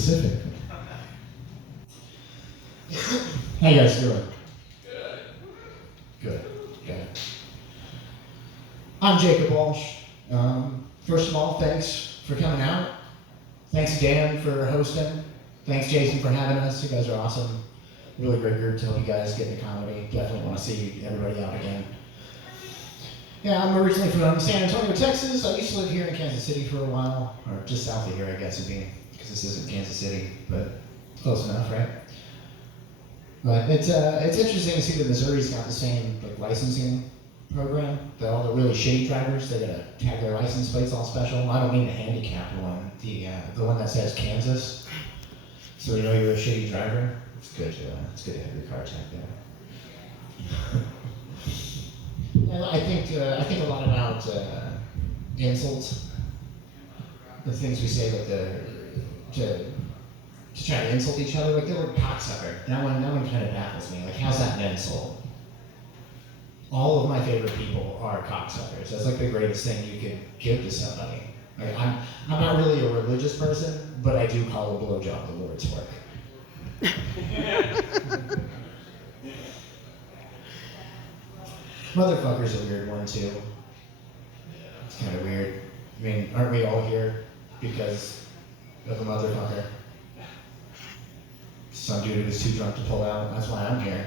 specific. How you guys doing? Good. Good. I'm Jacob Walsh. First of all, thanks for coming out. Thanks, Dan, for hosting. Thanks, Jason, for having us. You guys are awesome. Really great group to help you guys get into comedy. Definitely want to see everybody out again. Yeah, I'm originally from San Antonio, Texas. I used to live here in Kansas City for a while, or just south of here, I guess, because this isn't Kansas City, but close enough, right? But it's interesting to see that Missouri's got the same licensing program. That all the really shitty drivers, they gotta tag their license plates all special. I don't mean the handicapped one, the one that says Kansas. So you know you're a shitty driver. It's good to have your car tagged there. I think a lot about insults, the things we say to try to insult each other. Like the word cocksucker. That one kind of baffles me. Like, how's that an insult? All of my favorite people are cocksuckers. That's like the greatest thing you could give to somebody. Like, I'm not really a religious person, but I do call a blowjob the Lord's work. Motherfucker's a weird one too. It's kind of weird. I mean, aren't we all here because of a motherfucker? Some dude who's too drunk to pull out. That's why I'm here.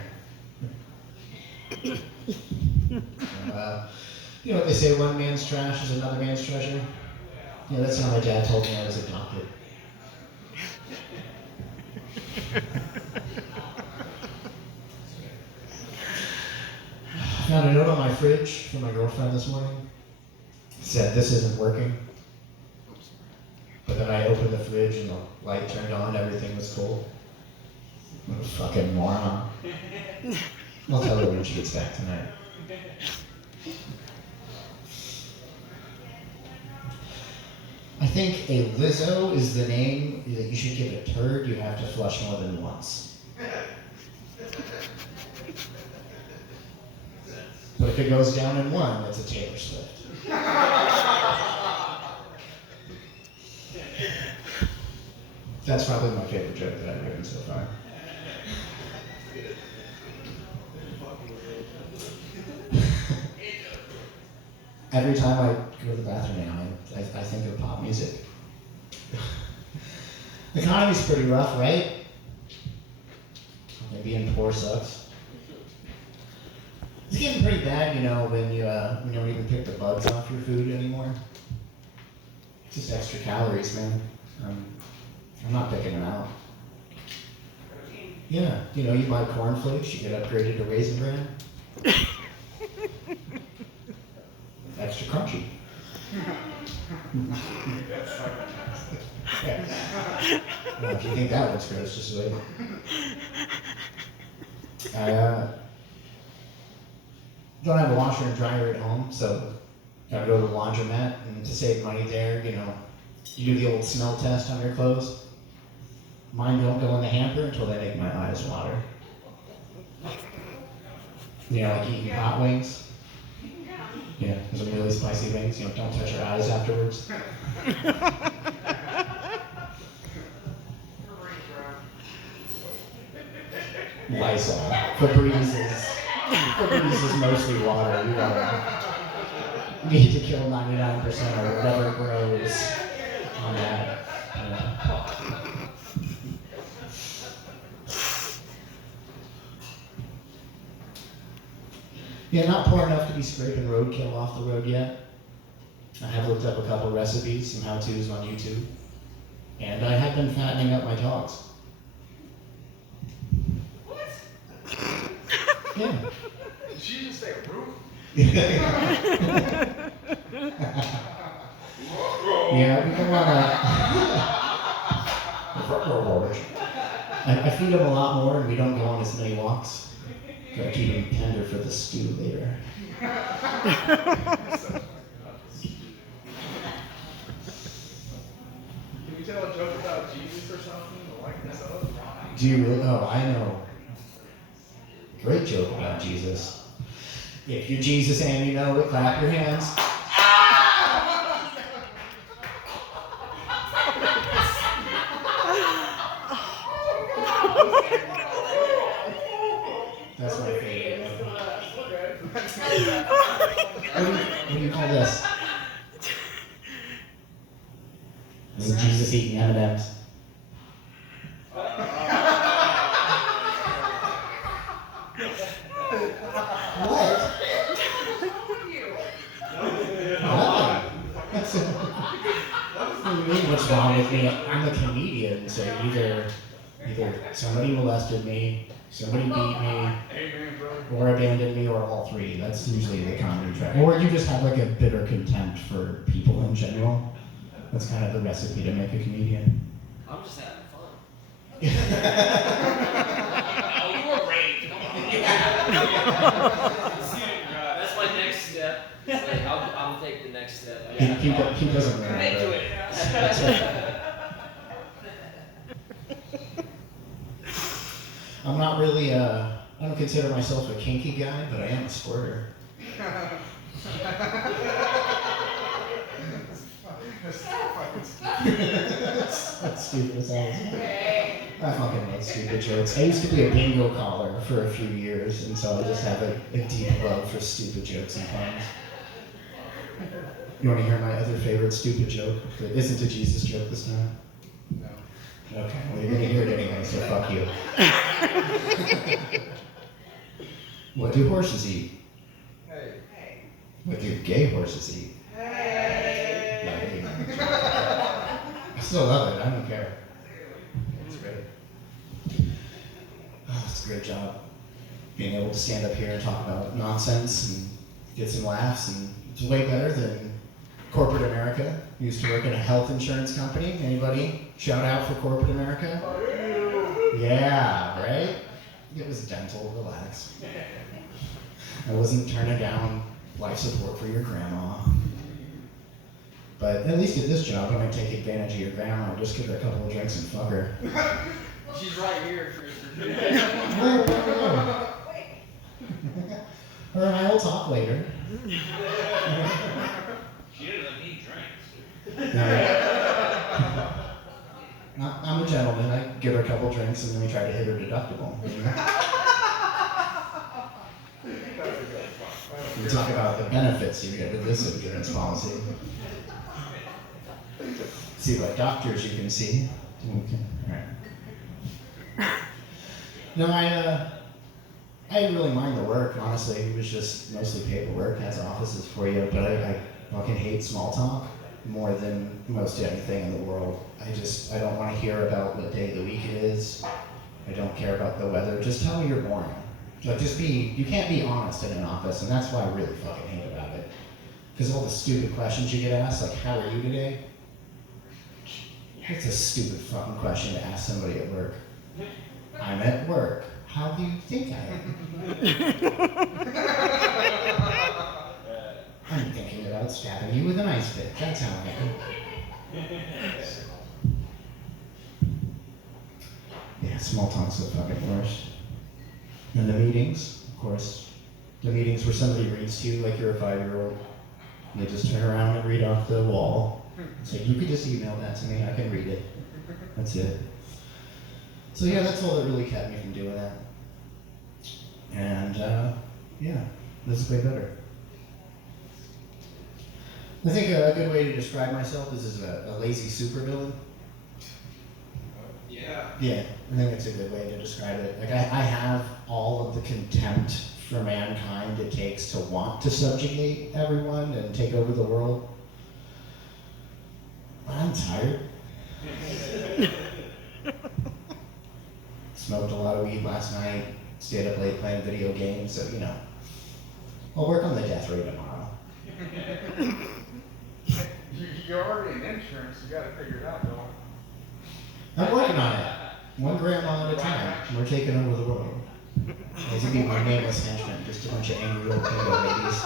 You know what they say, one man's trash is another man's treasure? Yeah, that's how my dad told me I was adopted. I found a note on my fridge from my girlfriend this morning. It said, "This isn't working." But then I opened the fridge and the light turned on, everything was cool. What a fucking moron. I'll tell her when she gets back tonight. I think a Lizzo is the name that you should give a turd you have to flush more than once. But if it goes down in one, it's a Taylor Swift. That's probably my favorite joke that I've written so far. Every time I go to the bathroom now, I think of pop music. The economy's pretty rough, right? Being poor sucks. It's getting pretty bad, you know, when you don't even pick the bugs off your food anymore. It's just extra calories, man. I'm not picking them out. Yeah, you know, you buy cornflakes, you get upgraded to Raisin Bran. Extra crunchy. Well, if you think that looks gross, just wait. I don't have a washer and dryer at home, so gotta go to the laundromat, and to save money there, you know, you do the old smell test on your clothes. Mine don't go in the hamper until they make my eyes water. You know, like eating hot wings. Yeah, those are really spicy wings. You know, don't touch your eyes afterwards. Lysol. Febreze is mostly water. You need to kill 99% or whatever grows on that. Yeah, not poor enough to be scraping roadkill off the road yet. I have looked up a couple recipes, some how-tos on YouTube, and I have been fattening up my dogs. What? Yeah. Did she just say roof? Yeah, we can I feed them a lot more, and we don't go on as many walks. Gotta keep them tender for the stew later. Can you tell a joke about Jesus or something to lighten this up? Do you really? Oh, I know. Great joke about Jesus. If you're Jesus and you know it, clap your hands. What? What do you mean, what's wrong with me? I'm a comedian, so either somebody molested me, somebody beat me, Amen, brother. or abandoned me, or all three. That's usually the comedy track. Or you just have like a bitter contempt for people in general. That's kind of the recipe to make a comedian. I'm just having fun. Oh, you were raped. Come on. That's my next step. It's like, I'll take the next step. He doesn't remember. Commit to it. That's right. I'm not really, I don't consider myself a kinky guy, but I am a squirter. That's stupid as hell. I fucking love stupid jokes. I used to be a bingo caller for a few years, and so I just have a deep love for stupid jokes and puns. You want to hear my other favorite stupid joke that isn't a Jesus joke this time? No. Okay, well, you're gonna hear it anyway, so fuck you. What do horses eat? Hey. What do gay horses eat? Hey. I still love it, I don't care. It's great. Oh, it's a great job. Being able to stand up here and talk about nonsense and get some laughs, and it's way better than corporate America. I used to work in a health insurance company. Anybody? Shout out for corporate America? Yeah, right? It was dental, relax. I wasn't turning down life support for your grandma. But at least at this job, I might take advantage of your grandma and just give her a couple of drinks and fuck her. She's right here, Tristan. Her and I will talk later. She doesn't need drinks. I'm a gentleman. I give her a couple drinks and then we try to hit her deductible. We talk about the benefits you get with this insurance policy. See what doctors you can see. Okay. All right. No, I didn't really mind the work, honestly. It was just mostly paperwork, has offices for you, but I fucking hate small talk more than most anything in the world. I don't want to hear about what day of the week it is. I don't care about the weather. Just tell me you're boring. Like, you can't be honest in an office, and that's why I really fucking hate about it. Because all the stupid questions you get asked, like, how are you today? It's a stupid fucking question to ask somebody at work. I'm at work. How do you think I am? I'm thinking about stabbing you with an ice pick. That's how I am. Yeah, small talk's the fucking worst. And the meetings, of course. The meetings where somebody reads to you like you're a 5-year-old. And they just turn around and read off the wall. It's like, you could just email that to me, I can read it. That's it. So yeah, that's all that really kept me from doing that. And yeah, this is way better. I think a good way to describe myself is as a lazy supervillain. Yeah. Yeah, I think it's a good way to describe it. Like, I have all of the contempt for mankind it takes to want to subjugate everyone and take over the world. But I'm tired. Smoked a lot of weed last night, stayed up late playing video games, so, you know. I'll work on the death rate tomorrow. You're already in insurance. You got to figure it out, though. I'm working on it. One grandma at a time. We're taking over the world. These would be my nameless henchmen, just a bunch of angry old bingo ladies.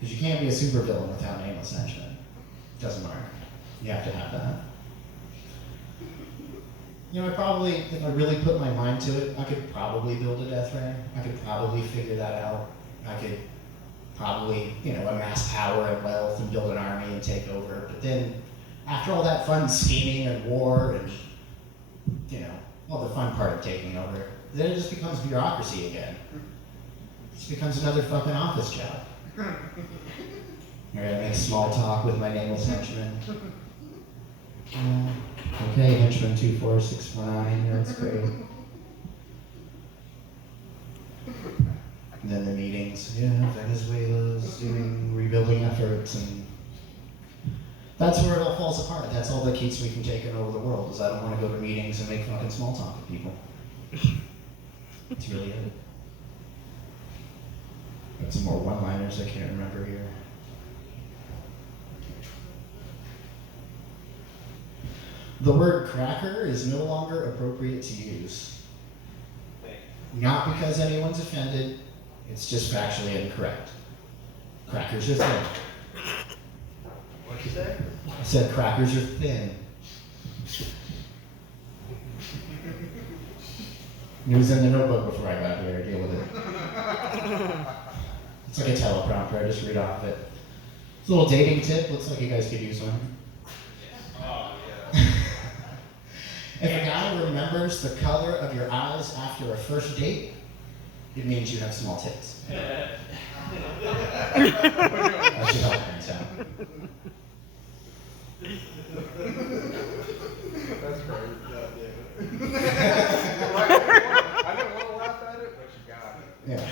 Because you can't be a supervillain without nameless henchmen. It doesn't work. You have to have that. You know, if I really put my mind to it, I could probably build a death ray. I could probably figure that out. I could probably, amass power and wealth and build an army and take over. But then, after all that fun scheming and war and, all the fun part of taking over, then it just becomes bureaucracy again. It just becomes another fucking office job. I gotta make small talk with my nameless henchmen. Okay, henchman 24649, that's great. And then the meetings, Venezuela's doing rebuilding efforts, and that's where it all falls apart. That's all that keeps me from taking over the world, is I don't want to go to meetings and make fucking small talk with people. That's really it. Got some more one-liners I can't remember here. The word cracker is no longer appropriate to use. Not because anyone's offended, it's just factually incorrect. Crackers are thin. What'd you say? I said crackers are thin. It was in the notebook before I got here, deal with it. It's like a teleprompter, I just read off it. It's a little dating tip, looks like you guys could use one. Oh, yeah. If a guy remembers the color of your eyes after a first date, it means you have small tits. That should help things out. That's great. I didn't want to laugh at it, but you got it. Yeah.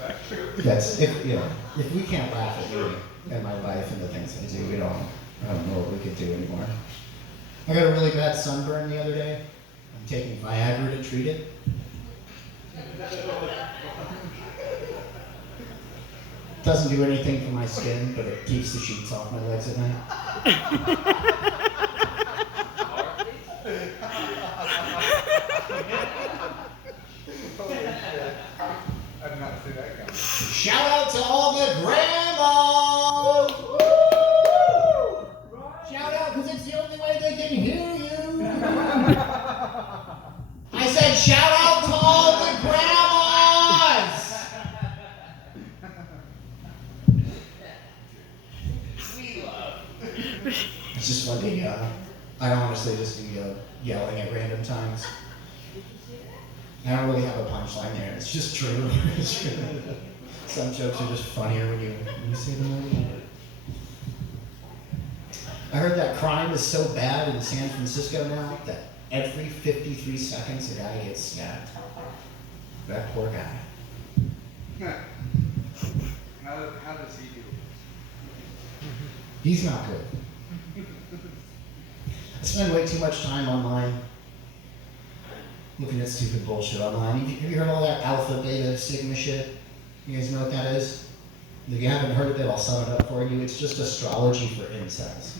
That's true. That's if we can't laugh at me and my life and the things I do, I don't know what we could do anymore. I got a really bad sunburn the other day. I'm taking Viagra to treat it. Doesn't do anything for my skin, but it keeps the sheets off my legs at night. Holy shit. I did not see that coming. Shout out to all the grandmas! Woo! Shout out, because it's the only way they can hear you. I said shout out to all the grandmas! We love. It's just funny, I honestly just do yelling at random times. I don't really have a punchline there, it's just true. It's true. Some jokes are just funnier when you say them over. I heard that crime is so bad in San Francisco now that every 53 seconds a guy gets stabbed. That poor guy. How does he do? He's not good. I spend way too much time online looking at stupid bullshit online. Have you heard all that alpha, beta, sigma shit? You guys know what that is? If you haven't heard of it, I'll sum it up for you. It's just astrology for incels.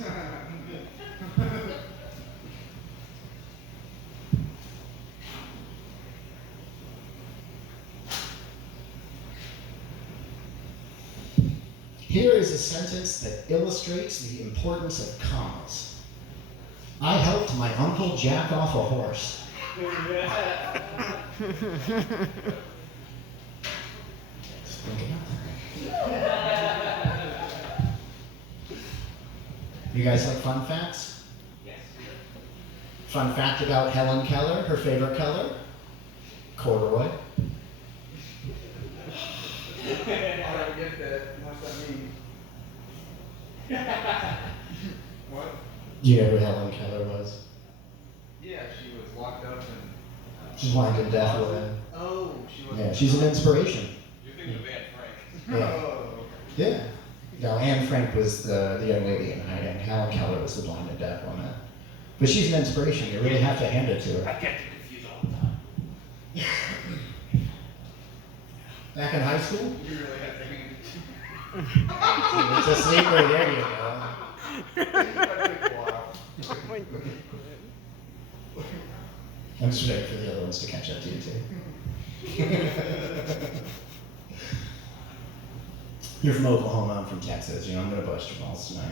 Here is a sentence that illustrates the importance of commas. I helped my uncle jack off a horse. Just think about that. You guys like fun facts? Yes. Fun fact about Helen Keller, her favorite color? Corduroy. I don't get that. What's that mean? What? Do you know who Helen Keller was? Yeah, she was locked up and. She's blind and deaf. Oh, she was. Yeah, she's an inspiration. You're thinking of Anne Frank. Yeah. Oh, Yeah. No, Anne Frank was the young lady in hiding. Helen Keller was the blind and deaf woman. But she's an inspiration. You really have to hand it to her. I get you confused all the time. Back in high school? okay. You really have to hand it It's a sleeper. There you go. to me. That took a while. I'm just waiting for the other ones to catch up to you too. You're from Oklahoma, I'm from Texas. I'm gonna bust your balls tonight.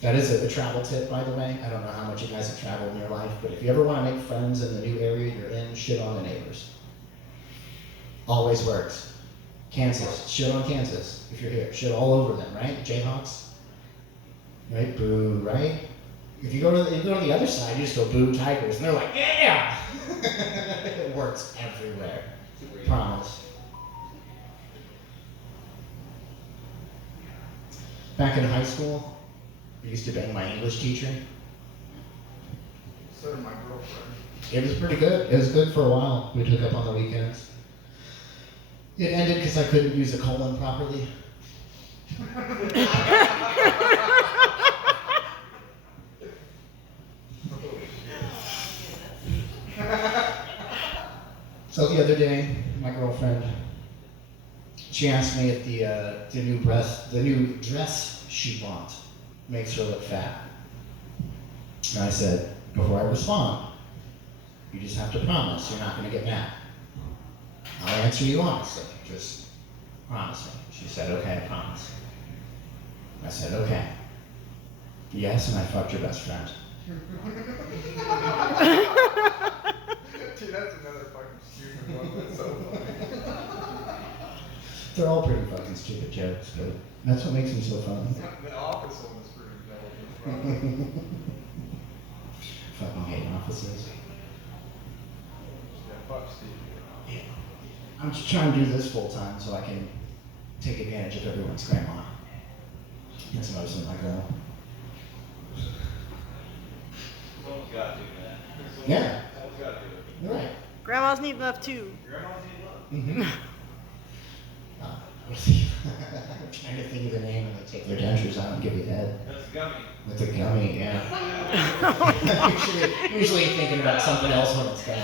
That is a travel tip, by the way. I don't know how much you guys have traveled in your life, but if you ever want to make friends in the new area you're in, shit on the neighbors. Always works. Kansas, shit on Kansas if you're here. Shit all over them, right? Jayhawks, right? Boo, right? If you go to the other side, you just go boo Tigers, and they're like, yeah! It works everywhere. Promise. Back in high school, I used to bang my English teacher. So did my girlfriend. It was pretty good. It was good for a while. We took up on the weekends. It ended because I couldn't use a colon properly. So the other day, my girlfriend, she asked me if the new dress she bought makes her look fat. And I said, before I respond, you just have to promise you're not going to get mad. I'll answer you honestly. Just promise me. She said, okay, I promise. I said, okay. Yes, and I fucked your best friend. Dude, that's another fucking stupid one. That's so funny. They're all pretty fucking stupid jokes, but that's what makes them so fun. The office one was pretty intelligent. Fucking hate offices. Yeah, fuck Steve. Yeah. I'm just trying to do this full time so I can take advantage of everyone's grandma. That's mostly my goal. Someone's got to do that. Yeah. Someone's got to do it. You're right. Grandmas need love too. Grandma's need love. Mm-hmm. I'm trying to think of the name when they take their dentures out and give you head. That's gummy. With a gummy, yeah. usually thinking about something else when it's gummy.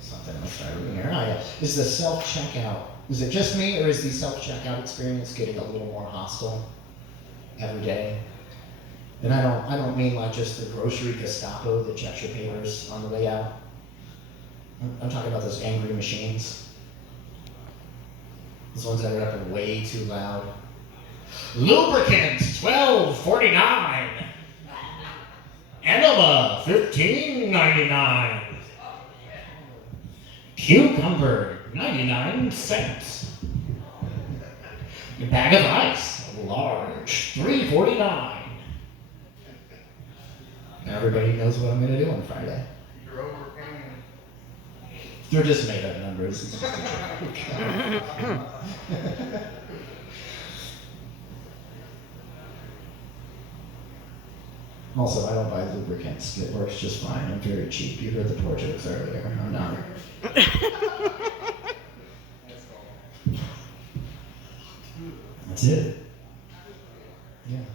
Something else I reading here. Oh yeah. Is the self-checkout, is it just me or is the self-checkout experience getting a little more hostile every day? And I don't mean like just the grocery Gestapo that checks your papers on the way out. I'm talking about those angry machines. Those ones that are up way too loud. Lubricants, $12.49. Enema, $15.99. Cucumber, 99 cents. A bag of ice, large, $3.49. Everybody knows what I'm going to do on Friday. You're overpaying. They're just made up numbers. It's just a joke. Also, I don't buy lubricants. It works just fine. I'm very cheap. You heard the poor jokes earlier. I'm not. That's it. Yeah.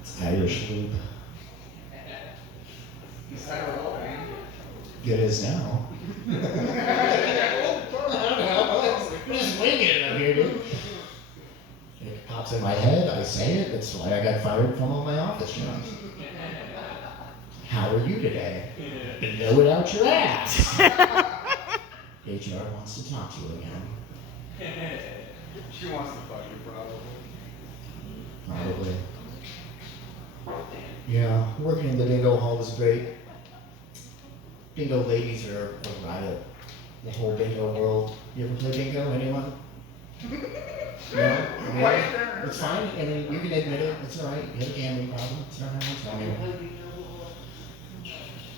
It's Irish lube. Is that a whole thing? It is now. I don't know. I'm just winging it up here, dude. It pops in my head, I say it, that's why I got fired from all my office jobs. How are you today? Blow it out your ass. HR wants to talk to you again. She wants to fuck you, probably. Probably. Yeah, working in the bingo hall was great. Bingo ladies are a riot. The whole bingo world. You ever play bingo? Anyone? No? Yeah? It's fine. I mean, you can admit it. It's alright. You have a gambling problem. It's not what's wrong with you.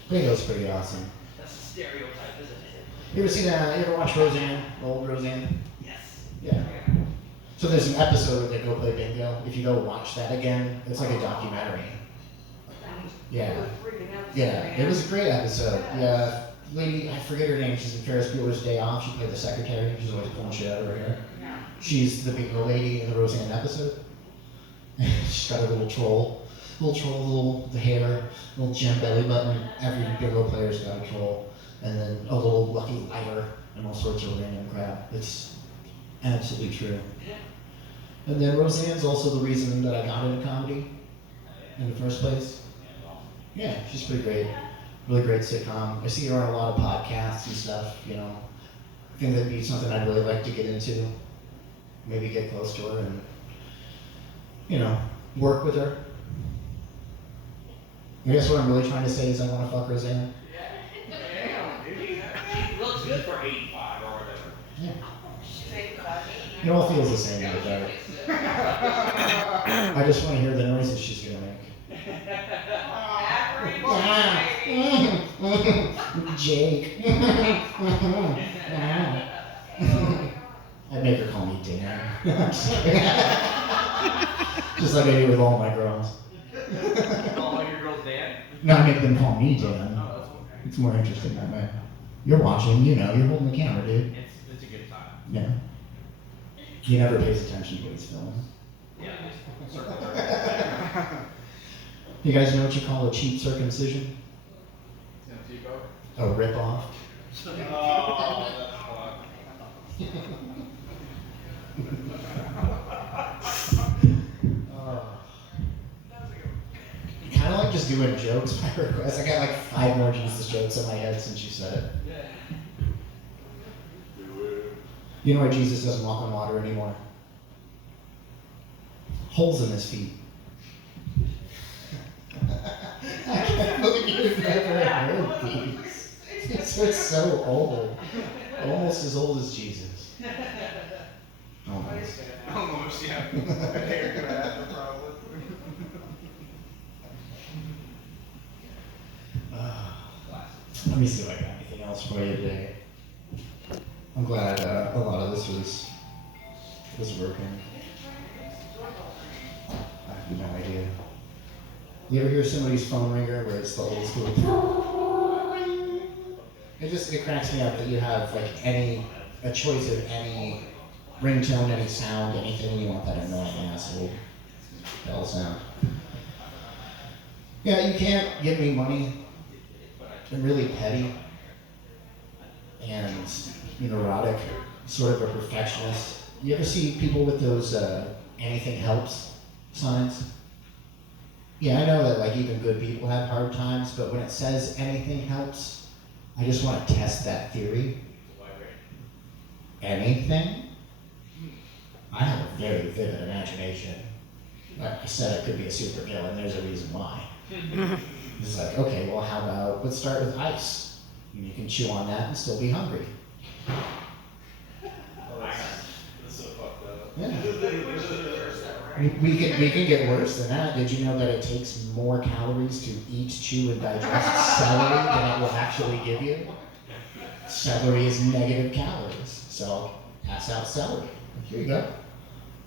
Bingo's pretty awesome. That's a stereotype, isn't it? You ever see that? You ever watch Roseanne? Old Roseanne? Yes. Yeah. So there's an episode that Go Play Bingo. If you go watch that again, it's like a documentary. Yeah. Yeah, it was a great episode. Yeah, lady, I forget her name. She's in Ferris Bueller's Day Off. She played the secretary. She's always pulling shit out of her hair. She's the bingo lady in the Roseanne episode. She's got a little troll, the hair, little gem belly button. Every bingo player's got a troll, and then a little lucky lighter and all sorts of random crap. It's absolutely true. And then Roseanne's also the reason that I got into comedy in the first place. Yeah, she's pretty great. Really great sitcom. I see her on a lot of podcasts and stuff, you know. I think that'd be something I'd really like to get into. Maybe get close to her and, you know, work with her. I guess what I'm really trying to say is I want to fuck Roseanne. She looks good for 85 or whatever. Yeah. It all feels the same in the dark. I just want to hear the noises she's going to make. Jake. I'd make her call me Dan. Just like I do with all my girls. All your girls Dan? No, I make them call me Dan. Oh, that's okay. It's more interesting that way. You're watching, you know, you're holding the camera, dude. It's a good time. Yeah. He never pays attention to what he's filming. Yeah, just circle jerk. You guys know what you call a cheap circumcision? A rip-off. Oh, that's Kind of like just doing jokes by request. I got like 5 more Jesus jokes in my head since you said it. You know why Jesus doesn't walk on water anymore? Holes in his feet. I can't believe you've never heard these. These are so old. Almost as old as Jesus. Almost. Almost, yeah. I think you're gonna have to probably. Let me see if I got anything else for you today. I'm glad a lot of this was working. I have no idea. You ever hear somebody's phone ringer where it's the old school? It cracks me up that you have like a choice of any ringtone, any sound, anything you want that annoying asshole bell sound. Yeah, you can't give me money. I'm really petty and neurotic, sort of a perfectionist. You ever see people with those anything helps signs? Yeah, I know that like even good people have hard times, but when it says anything helps, I just want to test that theory. Anything? I have a very vivid imagination. Like I said, I could be a supervillain. There's a reason why. It's like, okay, well, how about let's start with ice. You can chew on that and still be hungry. so fucked up. Yeah. We can get worse than that. Did you know that it takes more calories to eat, chew, and digest celery than it will actually give you? Celery is negative calories, so pass out celery. Here you go.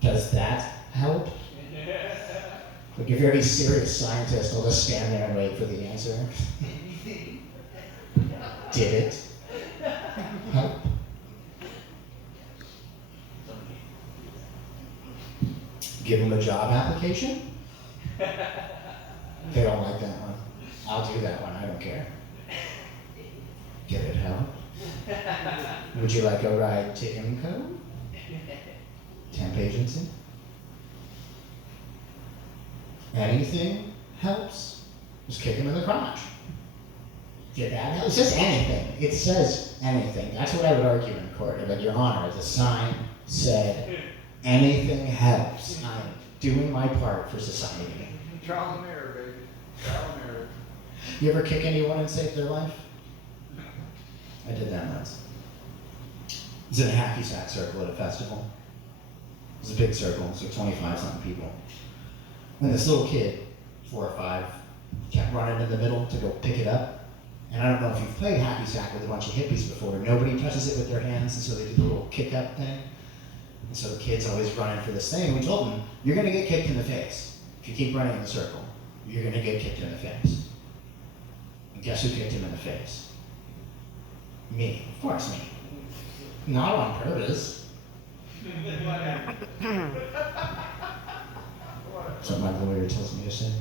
Does that help? Like if you're any serious scientist, I'll just stand there and wait for the answer. Did it help? Give them a job application? They don't like that one. I'll do that one, I don't care. Did it help? Would you like a ride to IMCO? Temp agency? Anything helps. Just kick him in the crotch. Did that help? It says anything. It says anything. That's what I would argue in court. Like, Your Honor, the sign said anything helps. I'm doing my part for society. Trial and error, baby. Trial and error. You ever kick anyone and save their life? I did that once. It was in a hacky sack circle at a festival. It was a big circle, so 25-something people. And this little kid, 4 or 5, kept running in the middle to go pick it up. And I don't know if you've played hacky sack with a bunch of hippies before. Nobody touches it with their hands, and so they do the little kick up thing. And so the kid's always running for this thing. We told him, you're going to get kicked in the face. If you keep running in the circle, you're going to get kicked in the face. And guess who kicked him in the face? Me. Of course, me. Not on purpose. That's what my lawyer tells me to say.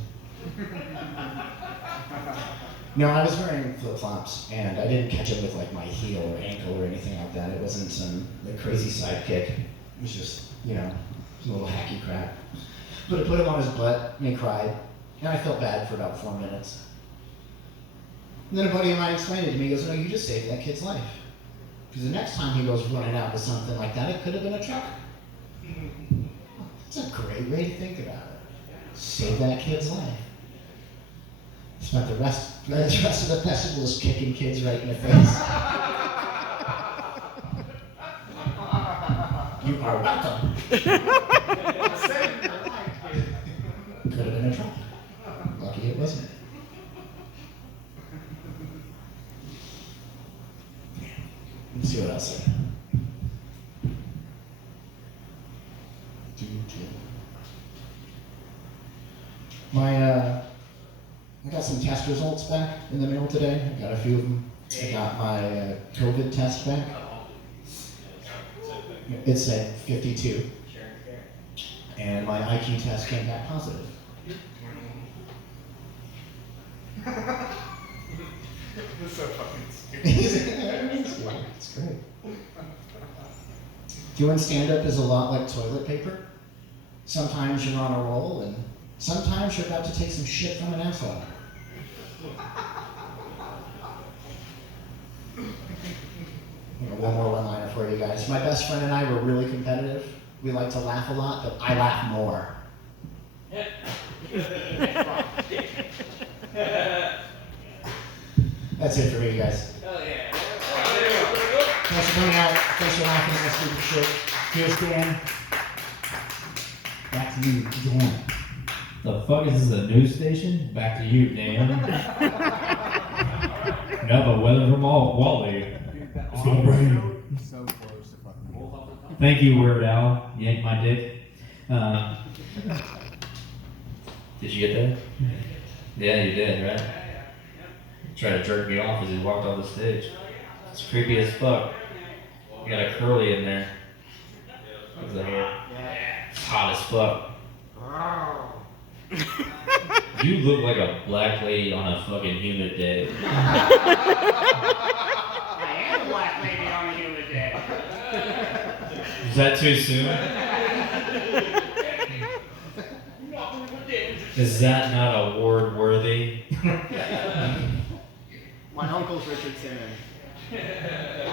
No, I was wearing flip-flops, and I didn't catch him with like my heel or ankle or anything like that. It wasn't some like, crazy sidekick. It was just, a little hacky crap. But I put him on his butt, and he cried, and I felt bad for about 4 minutes. And then a buddy of mine explained it to me. He goes, no, you just saved that kid's life. Because the next time he goes running out with something like that, it could have been a truck. That's a great way to think about it. Save that kid's life. Spent the rest of the festival just kicking kids right in the face. You are welcome. Could have been a truck. Lucky it wasn't. Let's see what else. I got some test results back in the mail today. I got a few of them. I got my COVID test back. It said 52. And my IQ test came back positive. This is so fucking stupid. It's great. Doing stand-up is a lot like toilet paper. Sometimes you're on a roll, and sometimes you're about to take some shit from an asshole. One more one-liner for you guys. My best friend and I were really competitive. We like to laugh a lot, but I laugh more. That's it for me, guys. Hell yeah. Thanks for coming out. Thanks for laughing at my stupid shit. Here's Dan. Back to you, Dan. The fuck is this, a news station? Back to you, Dan. Now the weather from Wally. Dude, that It's gonna rain. so close to fucking. Thank you, Weird Al. Yank my dick. Did you get that? Yeah, you did, right? Tried to jerk me off as he walked off the stage. It's creepy as fuck. You got a curly in there. What's the hair? It's hot as fuck. You look like a black lady on a fucking humid day. I am a black lady on a humid day. Is that too soon? Is that not award worthy? My uncle's Richard Simmons.